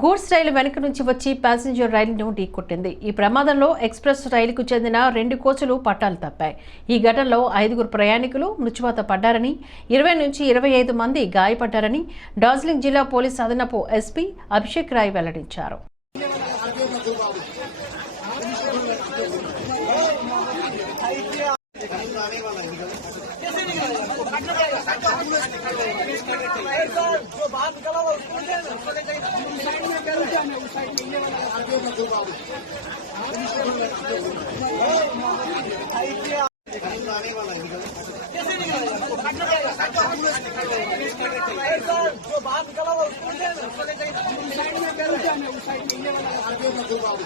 Goods రైలు వెనక నుంచి వచ్చి ప్యాసింజర్ రైలును ఢీకొట్టింది. ఈ ప్రమాదంలో ఎక్స్ప్రెస్ రైలుకు చెందిన రెండు కోచులు పట్టాలు తప్పాయి. ఈ ఘటనలో ఐదుగురు ప్రయాణికులు మృత్యువాత పడ్డారని ఇరవై నుంచి ఇరవై ఐదు మంది గాయపడ్డారని డార్జిలింగ్ జిల్లా పోలీస్ అదనపు ఎస్పీ అభిషేక్ రాయ్ వెల్లడించారు. हाथ गला वो उसको दे दो उसको दे दो साइड में कर रहा है उस साइड में ये वाला आगे में दो बाबू आई क्या आने वाला है कैसे निकलेगा काट देगा काट दो जो बाहर निकला वो उसको दे दो उसको दे दो साइड में कर रहा है उस साइड में ये वाला आगे में दो बाबू